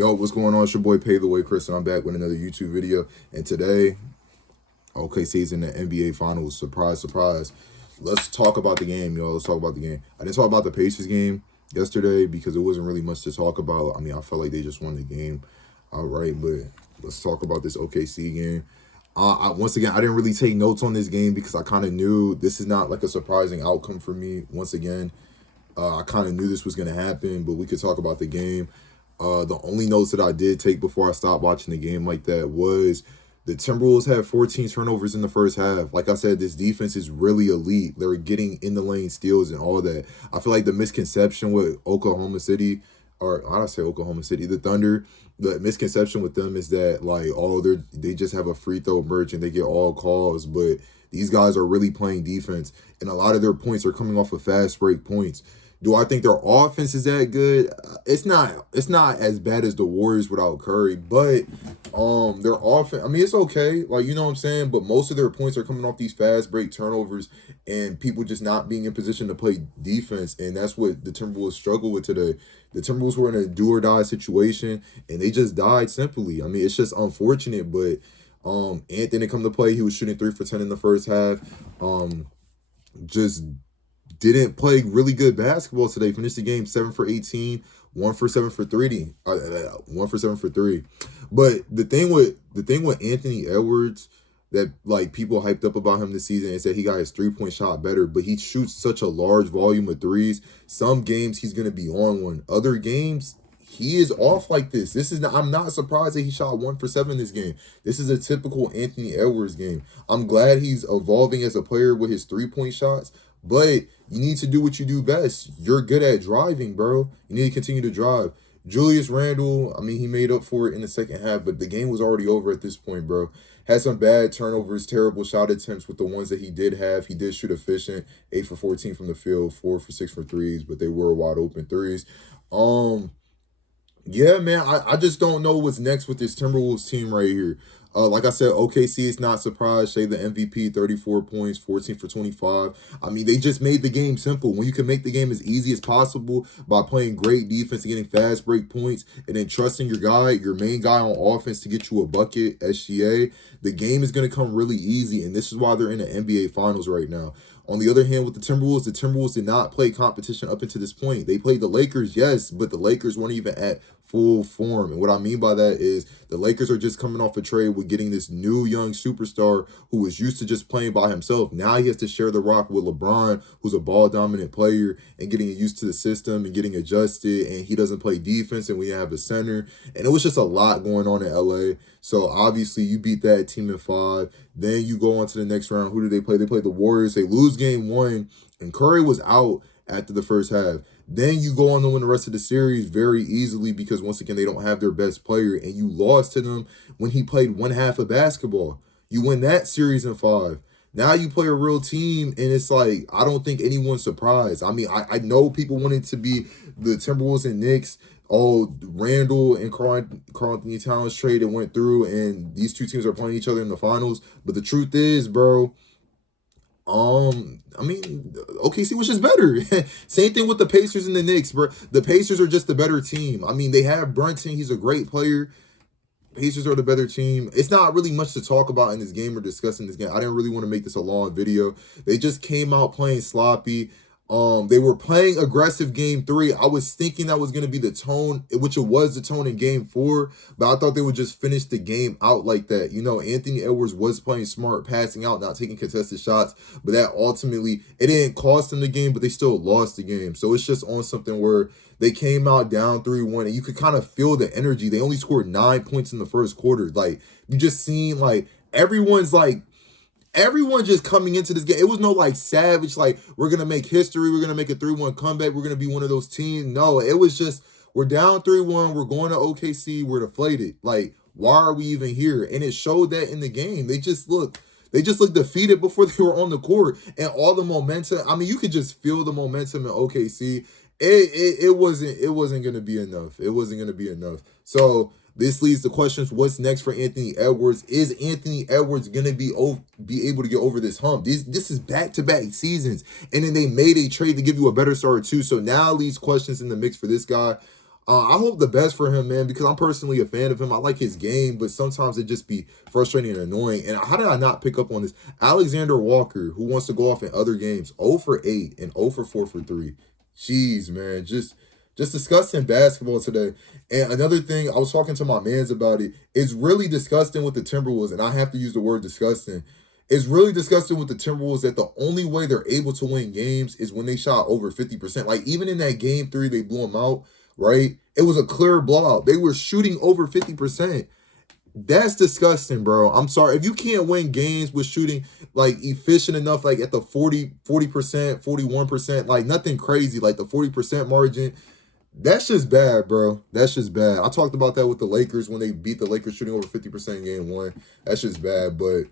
Yo, what's going on? It's your boy Pave the Way Chris, and I'm back with another YouTube video. And today, OKC's in the NBA Finals. Surprise, surprise. Let's talk about the game, yo. Let's talk about the game. I didn't talk about the Pacers game yesterday because it wasn't really much to talk about. I mean, I felt like they just won the game outright, but let's talk about this OKC game. Once again, I didn't really take notes on this game because I kind of knew this is not like a surprising outcome for me. Once again, I kind of knew this was going to happen, but we could talk about the game. The only notes that I did take before I stopped watching the game like that was the Timberwolves had 14 turnovers in the first half. Like I said, this defense is really elite. They're getting in the lane steals and all that. I feel like the misconception with Oklahoma City, or I don't say Oklahoma City, the Thunder, the misconception with them is that like, oh, they just have a free throw merchant, they get all calls, but these guys are really playing defense, and a lot of their points are coming off of fast break points. Do I think their offense is that good? It's not as bad as the Warriors without Curry, but their offense, I mean, it's okay. Like, you know what I'm saying? But most of their points are coming off these fast break turnovers and people just not being in position to play defense. And that's what the Timberwolves struggle with today. The Timberwolves were in a do or die situation and they just died simply. I mean, it's just unfortunate, but Anthony come to play. He was shooting 3 for 10 in the first half. Just didn't play really good basketball today. Finished the game 7 for 18, 1 for 7 for 3. 1 for 7 for 3. But the thing with Anthony Edwards that like people hyped up about him this season and said he got his 3-point shot better, but he shoots such a large volume of threes. Some games he's gonna be on one. Other games he is off like this. I'm not surprised that he shot 1 for 7 this game. This is a typical Anthony Edwards game. I'm glad he's evolving as a player with his 3-point shots. But you need to do what you do best. You're good at driving, bro. You need to continue to drive. Julius Randle, I mean, he made up for it in the second half, but the game was already over at this point, bro. Had some bad turnovers, terrible shot attempts with the ones that he did have. He did shoot efficient, 8 for 14 from the field, 4 for 6 for threes, but they were wide open threes. Yeah, man, I just don't know what's next with this Timberwolves team right here. Like I said, OKC is not surprised. Shea the MVP, 34 points, 14 for 25. I mean, they just made the game simple. When you can make the game as easy as possible by playing great defense and getting fast break points and then trusting your guy, your main guy on offense to get you a bucket, SGA, the game is going to come really easy, and this is why they're in the NBA Finals right now. On the other hand, with the Timberwolves did not play competition up until this point. They played the Lakers, yes, but the Lakers weren't even at full form. And what I mean by that is the Lakers are just coming off a trade with getting this new young superstar who was used to just playing by himself. Now he has to share the rock with LeBron, who's a ball-dominant player, and getting used to the system and getting adjusted, and he doesn't play defense, and we have a center. And it was just a lot going on in LA. So obviously you beat that team in 5. Then you go on to the next round. Who do they play? They play the Warriors. They lose game 1, and Curry was out after the first half. Then you go on to win the rest of the series very easily because, once again, they don't have their best player, and you lost to them when he played one half of basketball. You win that series in 5. Now you play a real team, and it's like, I don't think anyone's surprised. I mean, I know people wanted to be the Timberwolves and Knicks. Oh, Randall and Karl Anthony Towns trade that went through, and these two teams are playing each other in the finals. But the truth is, bro, I mean, OKC was just better. Same thing with the Pacers and the Knicks, bro. The Pacers are just the better team. I mean, they have Brunson. He's a great player. Pacers are the better team. It's not really much to talk about in this game or discuss in this game. I didn't really want to make this a long video. They just came out playing sloppy. They were playing aggressive game 3. I was thinking that was going to be the tone, which it was the tone in game 4, but I thought they would just finish the game out like that. You know, Anthony Edwards was playing smart, passing out, not taking contested shots, but that ultimately, it didn't cost them the game, but they still lost the game. So it's just on something where they came out down 3-1, and you could kind of feel the energy. They only scored 9 points in the first quarter. Like, you just seen, like, everyone just coming into this game. It was no like savage, like, we're going to make history. We're going to make a 3-1 comeback. We're going to be one of those teams. No, it was just, we're down 3-1. We're going to OKC. We're deflated. Like, why are we even here? And it showed that in the game. They just looked defeated before they were on the court. And all the momentum, I mean, you could just feel the momentum in OKC. It wasn't going to be enough. It wasn't going to be enough. So this leads to questions. What's next for Anthony Edwards? Is Anthony Edwards going to be able to get over this hump? This is back-to-back seasons. And then they made a trade to give you a better starter too. So now leaves questions in the mix for this guy. I hope the best for him, man, because I'm personally a fan of him. I like his game, but sometimes it just be frustrating and annoying. And how did I not pick up on this? Alexander Walker, who wants to go off in other games, 0 for 8 and 0 for 4 for 3. Jeez, man, just disgusting basketball today. And another thing, I was talking to my mans about it. It's really disgusting with the Timberwolves, and I have to use the word disgusting. It's really disgusting with the Timberwolves that the only way they're able to win games is when they shot over 50%. Like, even in that game 3, they blew them out, right? It was a clear blowout. They were shooting over 50%. That's disgusting, bro. I'm sorry. If you can't win games with shooting, like, efficient enough, like, at the 40%, 41%, like, nothing crazy, like the 40% margin, that's just bad, bro. That's just bad. I talked about that with the Lakers when they beat the Lakers shooting over 50% in game 1. That's just bad, but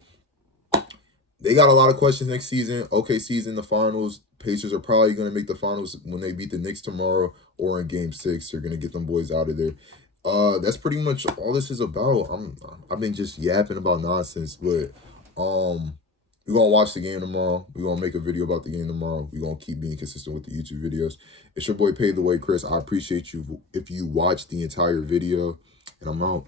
they got a lot of questions next season. OKC's in the finals. Pacers are probably going to make the finals when they beat the Knicks tomorrow or in game 6. They're going to get them boys out of there. That's pretty much all this is about. I've been just yapping about nonsense, but we're going to watch the game tomorrow. We're going to make a video about the game tomorrow. We're going to keep being consistent with the YouTube videos. It's your boy Pay the Way, Chris. I appreciate you if you watch the entire video, and I'm out.